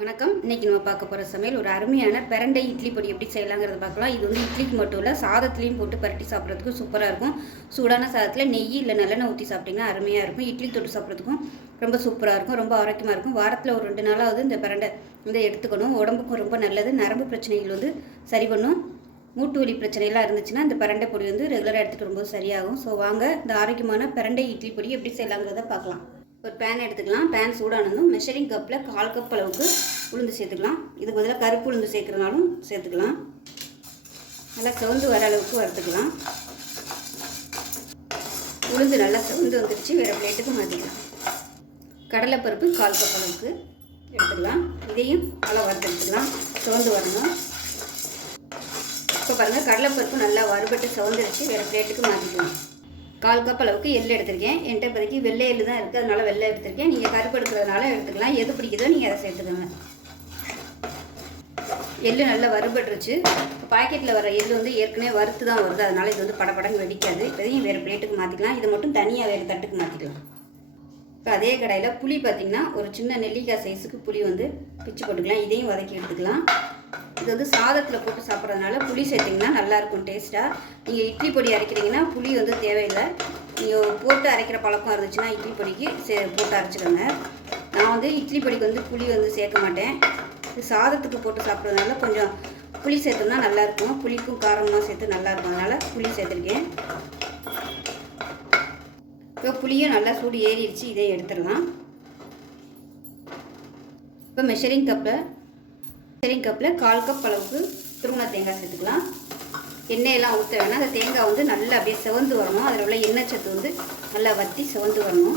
வணக்கம். இன்றைக்கி நம்ம பார்க்க போகிற சமையல் ஒரு அருமையான பிரண்டை இட்லி பொடி எப்படி செய்யலாங்கிறத பார்க்கலாம். இது வந்து இட்லிக்கு மட்டும் இல்லை, சாதத்துலேயும் போட்டு பரட்டி சாப்பிட்றதுக்கு சூப்பராக இருக்கும். சூடான சாதத்தில் நெய் இல்லை நல்லெண்ணெய் ஊற்றி சாப்பிட்டிங்கன்னா அருமையாக இருக்கும். இட்லி தொட்டு சாப்பிட்றதுக்கும் ரொம்ப சூப்பராக இருக்கும், ரொம்ப ஆரோக்கியமாக இருக்கும். வாரத்தில் ஒரு 2 நாளாவது இந்த பிரண்டை வந்து எடுத்துக்கணும். உடம்புக்கும் ரொம்ப நல்லது. நரம்பு பிரச்சனைகள் வந்து சரி பண்ணும். மூட்டு வலி பிரச்சனைலாம் இருந்துச்சுன்னா இந்த பிரண்டை பொடி வந்து ரெகுலராக எடுத்துகிட்டு ரொம்ப சரியாகும். ஸோ வாங்க இந்த ஆரோக்கியமான பிரண்டை இட்லி பொடி எப்படி செய்யலாங்கிறத பார்க்கலாம். ஒரு பேன் எடுத்துக்கலாம். பேன் சூடானதும் மெஷரிங் கப்பில் 1/4 கப் அளவுக்கு உளுந்து சேர்த்துக்கலாம். இதுக்கு பதிலாக கருப்பு உளுந்து சேர்க்குறனாலும் சேர்த்துக்கலாம். நல்லா செவந்து வர அளவுக்கு வறுத்துக்கலாம். உளுந்து நல்லா செவந்து வந்துடுச்சு. வேறு பிளேட்டுக்கு மாற்றிக்கலாம். கடலைப்பருப்பு 1/4 கப் அளவுக்கு எடுத்துக்கலாம். இதையும் நல்லா வறுத்துக்கலாம். செவந்து வரணும். இப்போ பாருங்கள், கடலைப்பருப்பு நல்லா வறுபட்டு செவந்துடுச்சு. வேறு பிளேட்டுக்கு மாற்றிக்கலாம். 1/4 கப் அளவுக்கு எள்ளு எடுத்திருக்கேன். என்கிட்ட இப்போதைக்கு வெள்ளை எள்ளு தான் இருக்குது, அதனால வெள்ளை எடுத்திருக்கேன். நீங்கள் கருப்பு எடுக்கிறதுனால எடுத்துக்கலாம். எது பிடிக்குதோ நீங்கள் அதை சேர்த்துக்கோங்க. எள்ளு நல்லா வறுபட்டுருச்சு. பாக்கெட்டில் வர எள்ளு வந்து ஏற்கனவே வறுத்து தான் வருது, அதனால் இது வந்து படப்படன்னு வெடிக்காது. இப்போதையும் வேறு பிளேட்டுக்கு மாற்றிக்கலாம். இதை மட்டும் தனியாக வேறு தட்டுக்கு மாற்றிக்கலாம். இப்போ அதே கடாயில் புளி பார்த்திங்கன்னா ஒரு சின்ன நெல்லிக்காய் சைஸுக்கு புளி வந்து பிச்சு போட்டுக்கலாம். இதையும் வதக்கி எடுத்துக்கலாம். இது வந்து சாதத்தில் போட்டு சாப்பிட்றதுனால புளி சேர்த்திங்கன்னா நல்லாயிருக்கும் டேஸ்ட்டாக. நீங்கள் இட்லி பொடி அரைக்கிறீங்கன்னா புளி வந்து தேவையில்லை. நீங்கள் போட்டு அரைக்கிற பழக்கம் இருந்துச்சுன்னா இட்லி பொடிக்கு போட்டு அரைச்சிக்கோங்க. நான் வந்து இட்லி பொடிக்கு வந்து புளி வந்து சேர்க்க மாட்டேன். இது சாதத்துக்கு போட்டு சாப்பிட்றதுனால கொஞ்சம் புளி சேர்த்தோம்னா நல்லாயிருக்கும். புளிக்கும் காரம்லாம் சேர்த்து நல்லாயிருக்கும், அதனால் புளி சேர்த்துருக்கேன். இப்போ புளியும் நல்லா சூடு ஏறிடுச்சு. இதையும் எடுத்துடலாம். இப்போ மெஷரிங் கப்பில் 1/4 கப் அளவுக்கு துருவன தேங்காய் சேர்த்துக்கலாம். எண்ணெயெல்லாம் ஊற்ற வேணாம். அந்த தேங்காய் வந்து நல்லா அப்படியே செவந்து வரணும். அதில் உள்ள எண்ணெய் சத்து வந்து நல்லா வற்றி செவந்து வரணும்.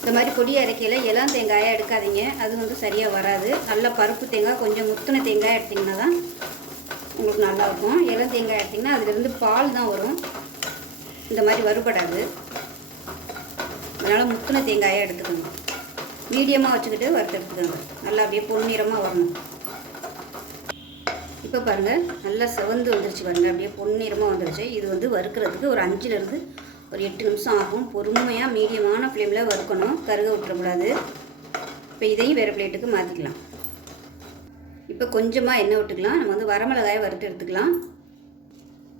இந்த மாதிரி பொடி அரைக்கையில் இளம் தேங்காயாக எடுக்காதீங்க, அது வந்து சரியாக வராது. நல்லா பருப்பு தேங்காய், கொஞ்சம் முத்தின தேங்காய் எடுத்திங்கன்னா தான் உங்களுக்கு நல்லாயிருக்கும். இளம் தேங்காய் எடுத்திங்கன்னா அதிலிருந்து பால் தான் வரும், இந்த மாதிரி வறுபடாது. அதனால் முத்தின தேங்காயாக எடுத்துக்கணும். மீடியமாக வச்சுக்கிட்டு வறுத்து எடுத்துக்கோங்க. நல்லா அப்படியே பொன்னிறமாக வரணும். இப்போ பாருங்கள், நல்லா செவந்து வந்துருச்சு பாருங்கள். அப்படியே பொன்னிறமாக வந்துருச்சு. இது வந்து வறுக்கிறதுக்கு ஒரு 5லேருந்து ஒரு 8 நிமிஷம் ஆகும். பொறுமையாக மீடியமான ஃப்ளேமில் வறுக்கணும், கருக விட்டுறக்கூடாது. இப்போ இதையும் வேறு பிளேட்டுக்கு மாற்றிக்கலாம். இப்போ கொஞ்சமாக எண்ணெய் விட்டுக்கலாம். நம்ம வந்து வரமிளகாயை வறுத்து எடுத்துக்கலாம்.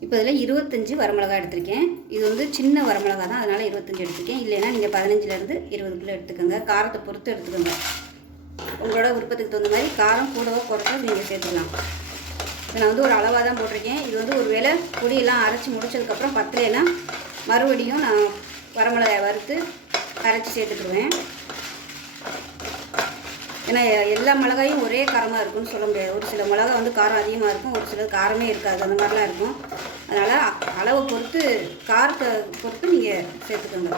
இப்போ இதில் 25 வரமிளகாய் எடுத்திருக்கேன். இது வந்து சின்ன வரமிளகாய் தான், அதனால் 25 எடுத்திருக்கேன். இல்லைன்னா நீங்கள் 15லேருந்து 20 எடுத்துக்கோங்க. காரத்தை பொறுத்து எடுத்துக்கோங்க. உங்களோட விருப்பத்துக்கு தகுந்த மாதிரி காரம் கூடவோ குறைச்சோ நீங்கள் சேர்த்துக்கலாம். நான் வந்து ஒரு அளவாக தான் போட்டிருக்கேன். இது வந்து ஒரு வேளை பொடியெல்லாம் அரைச்சி முடிச்சதுக்கப்புறம் பத்தலைன்னா மறுபடியும் நான் வரமிளகாயை வறுத்து அரைச்சி சேர்த்துக்கிடுவேன். ஏன்னா எல்லா மிளகாயும் ஒரே காரமாக இருக்குன்னு சொல்ல முடியாது. ஒரு சில மிளகா வந்து காரம் அதிகமாக இருக்கும், ஒரு சில காரமே இருக்காது, அந்த மாதிரிலாம் இருக்கும். அதனால் அளவை பொறுத்து, காரத்தை பொறுத்து நீங்கள் சேர்த்துக்கோங்க.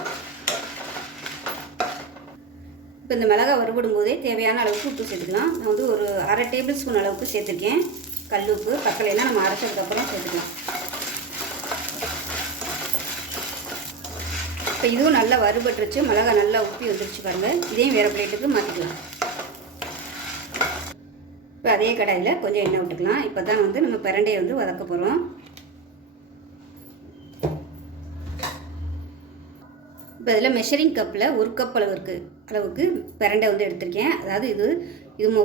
இப்போ இந்த மிளகா வறுபடும் போதே தேவையான அளவுக்கு உப்பு சேர்த்துக்கலாம். நான் வந்து ஒரு 1/2 டேபிள் ஸ்பூன் அளவுக்கு சேர்த்துருக்கேன். கல் உப்பு. பக்கலையெல்லாம் நம்ம அரைச்சதுக்கப்புறம் சேர்த்துக்கலாம். இப்போ இதுவும் நல்லா வறுபட்டுருச்சு. மிளகா நல்லா உப்பி வந்துருச்சு பாருங்கள். இதையும் வேறு பிளேட்டுக்கு மாற்றிக்கலாம். இப்போ அதே கடாயில் கொஞ்சம் எண்ணெய் விட்டுக்கலாம். இப்போ தான் வந்து நம்ம பிரண்டையை வந்து வதக்க போகிறோம். இப்போ இதில் மெஷரிங் கப்பில் 1 கப் அளவுக்கு பிரண்டை வந்து எடுத்திருக்கேன். அதாவது இது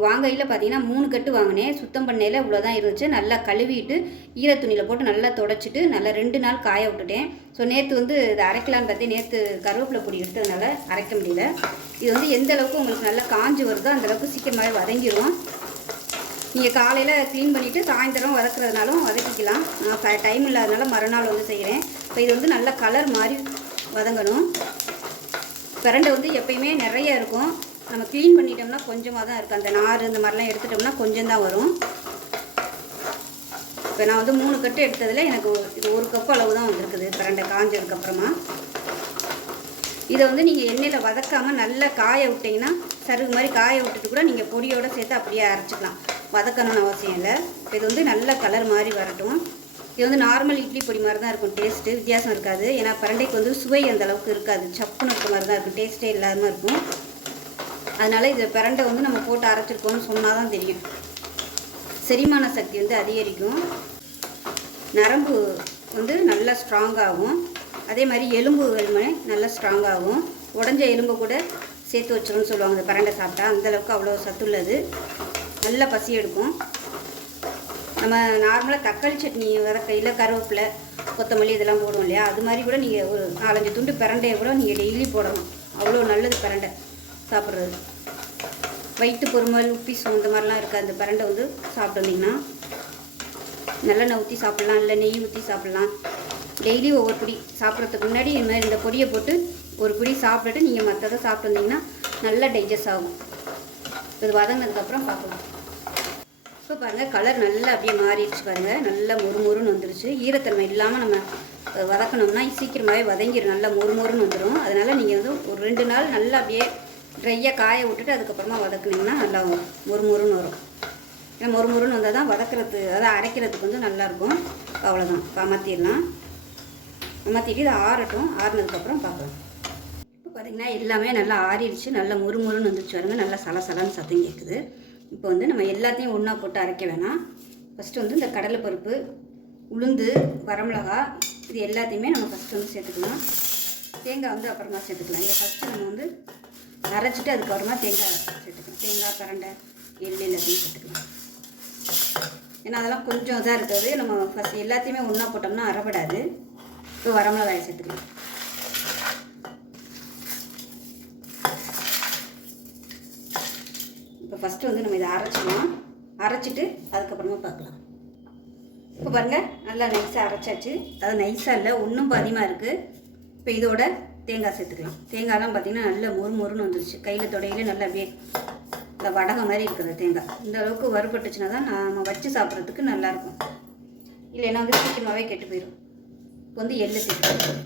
வாங்கையில் பார்த்தீங்கன்னா 3 கட்டு வாங்கினேன். சுத்தம் பண்ணையில் இவ்வளோ தான் இருந்துச்சு. நல்லா கழுவிட்டு ஈரத்துணியில் போட்டு நல்லா தொடச்சிட்டு நல்லா 2 நாள் காய விட்டுட்டேன். ஸோ நேற்று வந்து இதை அரைக்கலான்னு பார்த்து நேற்று கருவேப்பிலை பொடி எடுத்ததுனால அரைக்க முடியல. இது வந்து எந்த அளவுக்கு உங்களுக்கு நல்லா காஞ்சி வருதோ அந்தளவுக்கு சீக்கிரமாகவே வதங்கிடுவோம். நீங்கள் காலையில் க்ளீன் பண்ணிவிட்டு சாயந்தரம் வதக்குறதுனாலும் வதக்கிக்கலாம். நான் டைம் இல்லாதனால மறுநாள் வந்து செய்கிறேன். இப்போ இது வந்து நல்லா கலர் மாதிரி வதங்கணும். பிரண்டை வந்து எப்பயுமே நிறைய இருக்கும். நம்ம க்ளீன் பண்ணிட்டோம்னா கொஞ்சமாக தான் இருக்குது. அந்த நார் இந்த மாதிரிலாம் எடுத்துட்டோம்னா கொஞ்சம் தான் வரும். இப்போ நான் வந்து 3 கட்டு எடுத்ததில் எனக்கு இது 1 கப் அளவு தான் வந்துருக்குது பிரண்டை காஞ்சதுக்கப்புறமா. இதை வந்து நீங்கள் எண்ணெயில் வதக்காமல் நல்லா காய விட்டிங்கன்னா, சருகு மாதிரி காய விட்டுட்டு கூட நீங்கள் பொடியோடு சேர்த்து அப்படியே அரைச்சிக்கலாம். வதக்கணும்னு அவசியம் இல்லை. இது வந்து நல்ல கலர் மாதிரி வரட்டும். இது வந்து நார்மல் இட்லி பொடி மாதிரி தான் இருக்கும். டேஸ்ட்டு வித்தியாசம் இருக்காது. ஏன்னா பிரண்டைக்கு வந்து சுவை அந்த அளவுக்கு இருக்காது. சப்புன்னு இருக்க மாதிரி தான் இருக்கும். டேஸ்ட்டே இல்லாமல் இருக்கும். அதனால் இதில் பிரண்டை வந்து நம்ம போட்டு அரைச்சிருக்கோம்னு சொன்னால் தான் தெரியும். செரிமான சக்தி வந்து அதிகரிக்கும். நரம்பு வந்து நல்லா ஸ்ட்ராங்காகும். அதே மாதிரி எலும்புகள் நல்லா ஸ்ட்ராங்காகும். உடஞ்ச எலும்பு கூட சேர்த்து வச்சிரும்னு சொல்லுவாங்க இந்த பிரண்டை சாப்பிட்டா. அந்தளவுக்கு அவ்வளோ சத்துள்ளது, நல்ல பசி எடுக்கும். நம்ம நார்மலாக தக்காளி சட்னி வதக்கையில் கருவேப்பிலை கொத்தமல்லி இதெல்லாம் போடுவோம் இல்லையா, அது மாதிரி கூட நீங்கள் ஒரு 4-5 துண்டு பிரண்டையை கூட நீங்கள் டெய்லி போடணும். அவ்வளோ நல்லது பிரண்டை சாப்பிட்றது. வயிற்று பொறுமல் உப்பிசு இந்த மாதிரிலாம் இருக்க அந்த பிரண்டை வந்து சாப்பிட்டு வந்தீங்கன்னா நல்லெண்ணெய் ஊற்றி சாப்பிட்லாம், இல்லை நெய் ஊற்றி சாப்பிட்லாம். டெய்லி ஒவ்வொரு பிடி சாப்பிட்றதுக்கு முன்னாடி இந்த மாதிரி இந்த பொடியை போட்டு ஒரு பிடி சாப்பிட்டுட்டு நீங்கள் மற்றதை சாப்பிட்டு வந்தீங்கன்னா நல்லா டைஜஸ்ட் ஆகும். இது வதங்கினதுக்கப்புறம் பார்க்கலாம். இப்போ பாருங்கள் கலர் நல்லா அப்படியே மாறிடுச்சு பாருங்கள், நல்லா மொறுமொறுன்னு வந்துடுச்சு. ஈரத்தன்மை இல்லாமல் நம்ம வதக்கணும்னா சீக்கிரமாகவே வதங்கிடும், நல்லா மொறுமொறுன்னு வந்துடும். அதனால் நீங்கள் வந்து ஒரு 2 நாள் நல்லா அப்படியே ட்ரையாக காய விட்டுட்டு அதுக்கப்புறமா வதக்குனிங்கன்னா நல்லா மொறுமொறுன்னு வரும். ஏன்னா மொறுமொறுன்னு வந்தால் தான் வதக்கிறது, அதாவது அரைக்கிறதுக்கு வந்து நல்லாயிருக்கும். அவ்வளோதான், அமர்த்திடலாம். அமர்த்திட்டு இதை ஆறட்டும். ஆறினதுக்கப்புறம் பார்க்கலாம். இப்போ பார்த்திங்கன்னா எல்லாமே நல்லா ஆறிடுச்சு, நல்லா மொறுமொறுன்னு வந்துச்சு பாருங்கள், நல்லா சலசலன்னு சத்தம் கேட்குது. இப்போ வந்து நம்ம எல்லாத்தையும் ஒன்றா போட்டு அரைக்க வேணாம். ஃபஸ்ட்டு வந்து இந்த கடலைப்பருப்பு, உளுந்து, வரமிளகா இது எல்லாத்தையுமே நம்ம ஃபஸ்ட்டு வந்து சேர்த்துக்கலாம். தேங்காய் வந்து அப்புறமா சேர்த்துக்கலாம். இதை ஃபஸ்ட்டு நம்ம வந்து அரைச்சிட்டு அதுக்கப்புறமா தேங்காய் சேர்த்துக்கலாம். தேங்காய், பிரண்டை, எள்ளு எல்லாத்தையும் சேர்த்துக்கலாம். ஏன்னா அதெல்லாம் கொஞ்சம் இதாக இருக்காது. நம்ம ஃபஸ்ட் எல்லாத்தையுமே ஒன்றா போட்டோம்னா அரைப்படாது. இப்போ வரமிளகாயை சேர்த்துக்கலாம். இப்போ ஃபஸ்ட்டு வந்து நம்ம இதை அரைச்சிக்கலாம். அரைச்சிட்டு அதுக்கப்புறமா பார்க்கலாம். இப்போ பாருங்கள் நல்லா நைஸாக அரைச்சாச்சு. அது நைஸாக இல்லை, ஒன்றும் அதிகமாக இருக்குது. இப்போ இதோட தேங்காய் சேர்த்துக்கலாம். தேங்காயெலாம் பார்த்திங்கன்னா நல்லா மொறுமொறுன்னு வந்துருச்சு. கையில் தொடையில நல்லா அப்படியே இந்த வடகை மாதிரி இருக்குது தேங்காய். இந்த அளவுக்கு வறுபட்டுச்சுன்னா தான் நம்ம வச்சு சாப்பிட்றதுக்கு நல்லாயிருக்கும். இல்லைன்னா வந்து சீக்கிரமாகவே கெட்டு போயிடும். இப்போ வந்து எள்ளு சேர்த்துக்கலாம்.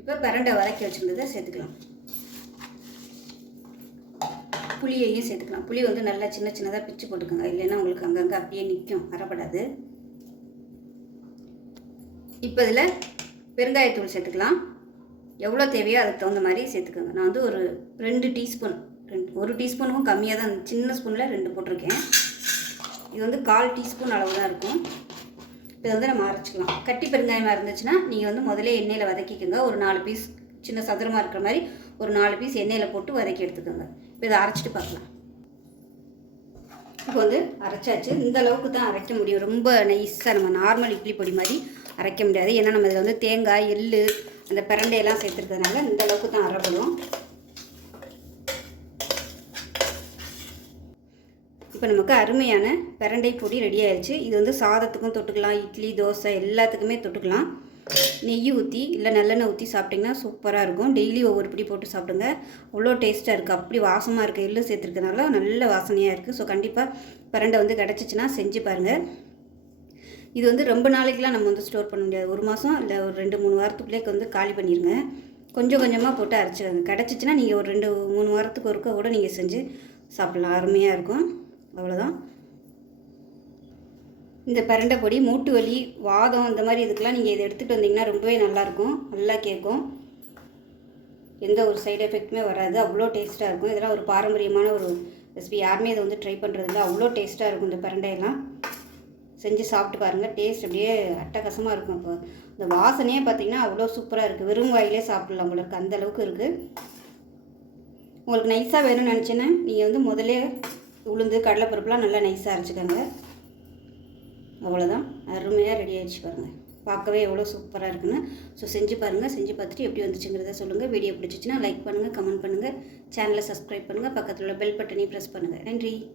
இப்போ பிரண்டை வதக்கி வச்சுருந்ததை சேர்த்துக்கலாம். புளியையும் சேர்த்துக்கலாம். புளி வந்து நல்லா சின்ன சின்னதாக பிச்சு போட்டுக்கோங்க, இல்லைன்னா உங்களுக்கு அங்கங்கே அப்படியே நிற்கும், வரப்படாது. இப்போ இதில் பெருங்காயத்தூள் சேர்த்துக்கலாம். எவ்வளோ தேவையோ அதுக்கு தகுந்த மாதிரி சேர்த்துக்கோங்க. நான் வந்து ஒரு 2 டீஸ்பூன், 1 டீஸ்பூனுக்கும் கம்மியாக தான், சின்ன ஸ்பூனில் 2 போட்டிருக்கேன். இது வந்து 1/4 டீஸ்பூன் அளவு தான் இருக்கும். இப்போ வந்து நம்ம அரைச்சிக்கலாம். கட்டி பெருங்காயமாக இருந்துச்சுன்னா நீங்கள் வந்து முதல்ல எண்ணெயில் வதக்கிக்கோங்க. ஒரு 4 பீஸ் சின்ன சதுரமாக இருக்கிற மாதிரி ஒரு 4 பீஸ் எண்ணெயில் போட்டு வதக்கி எடுத்துக்கோங்க. இப்போ இதை அரைச்சிட்டு பார்க்கலாம். இப்போ வந்து அரைச்சாச்சு. இந்த அளவுக்கு தான் அரைக்க முடியும். ரொம்ப நைஸாக நம்ம நார்மல் இட்லி பொடி மாதிரி அரைக்க முடியாது. ஏன்னா நம்ம இதில் வந்து தேங்காய், எள்ளு, அந்த பிரண்டையெல்லாம் சேர்த்துருக்கிறதுனால இந்த அளவுக்கு தான் அரைப்படும். இப்போ நமக்கு அருமையான பிரண்டை பொடி ரெடி ஆயிடுச்சு. இது வந்து சாதத்துக்கும் தொட்டுக்கலாம், இட்லி, தோசை எல்லாத்துக்குமே தொட்டுக்கலாம். நெய் ஊற்றி இல்லை நல்லெண்ணெய் ஊற்றி சாப்பிட்டிங்கன்னா சூப்பராக இருக்கும். டெய்லி ஒவ்வொரு பிடி போட்டு சாப்பிடுங்க, அவ்வளோ டேஸ்ட்டாக இருக்குது. அப்படி வாசமாக இருக்குது, எள்ளு சேர்த்துருக்கனால நல்ல வாசனையாக இருக்குது. ஸோ கண்டிப்பாக பிரண்டை வந்து கிடச்சிச்சின்னா செஞ்சு பாருங்கள். இது வந்து ரொம்ப நாளைக்கெலாம் நம்ம வந்து ஸ்டோர் பண்ண முடியாது. 1 மாதம் இல்லை ஒரு 2-3 வாரத்துக்குள்ளே வந்து காலி பண்ணிடுங்க. கொஞ்சம் கொஞ்சமாக போட்டு அரைச்சிடுங்க. கிடச்சிச்சின்னா நீங்கள் ஒரு 2-3 வாரத்துக்கு ஒருக்க கூட நீங்கள் செஞ்சு சாப்பிட்லாம், அருமையாக இருக்கும். அவ்வளோதான். இந்த பிரண்டை பொடி மூட்டு வலி, வாதம் இந்த மாதிரி இதுக்கெலாம் நீங்கள் இதை எடுத்துகிட்டு வந்தீங்கன்னா ரொம்பவே நல்லாயிருக்கும், நல்லா கேட்கும். எந்த ஒரு சைடு எஃபெக்ட்டுமே வராது, அவ்வளோ டேஸ்ட்டாக இருக்கும். இதெல்லாம் ஒரு பாரம்பரியமான ஒரு ரெசிபி. யாருமே இதை வந்து ட்ரை பண்ணுறதில்ல, அவ்வளோ டேஸ்ட்டாக இருக்கும். இந்த பிரண்டையெல்லாம் செஞ்சு சாப்பிட்டு பாருங்கள். டேஸ்ட் அப்படியே அட்டகாசமாக இருக்கும். இப்போ இந்த வாசனையே பார்த்திங்கன்னா அவ்வளோ சூப்பராக இருக்குது. வெறும் வாயிலே சாப்பிட்லாம் போல இருக்குது, அந்தளவுக்கு இருக்குது. உங்களுக்கு நைஸாக வேணும்னு நினச்சேன்னா நீங்கள் வந்து முதல்ல உளுந்து, கடலைப்பருப்புலாம் நல்லா நைஸாக அரைச்சிக்கோங்க. அவ்வளோதான், அருமையாக ரெடி ஆகிடுச்சு பாருங்கள். பார்க்கவே எவ்வளோ சூப்பராக இருக்குன்னு. ஸோ செஞ்சு பாருங்கள். செஞ்சு பார்த்துட்டு எப்படி வந்துச்சுங்கிறத சொல்லுங்கள். வீடியோ பிடிச்சிச்சின்னா லைக் பண்ணுங்கள், கமெண்ட் பண்ணுங்கள், சேனலை சப்ஸ்கிரைப் பண்ணுங்கள், பக்கத்தில் உள்ள பெல் பட்டனையும் ப்ரெஸ் பண்ணுங்கள். நன்றி.